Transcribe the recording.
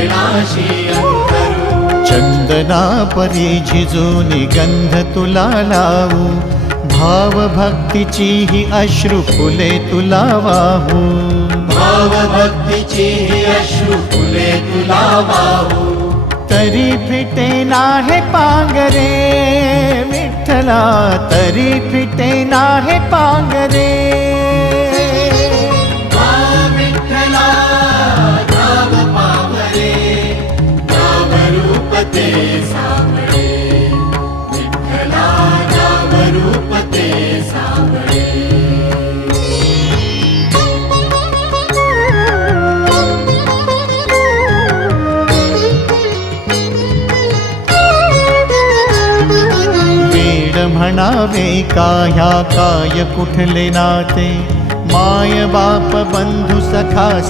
चरणाशी अंतरू। चंदना परी झिजूनी गंध तुला लावू, भाव भक्तीची ही अश्रु फुले तुला वाहू। भाव भक्तीची ही अश्रु फुले तुला वाहू। तरी फिटे नाहे पांगरे विठ्ठला, तरी फिटे नाहे पांगरे। विठ्ठला नाम पावरे, नाम रूप ते सावळे। विठ्ठला नाम रूप ते सावळे। म्हणावे काह्या काय कुठले नाते, माय बाप बंधु सखा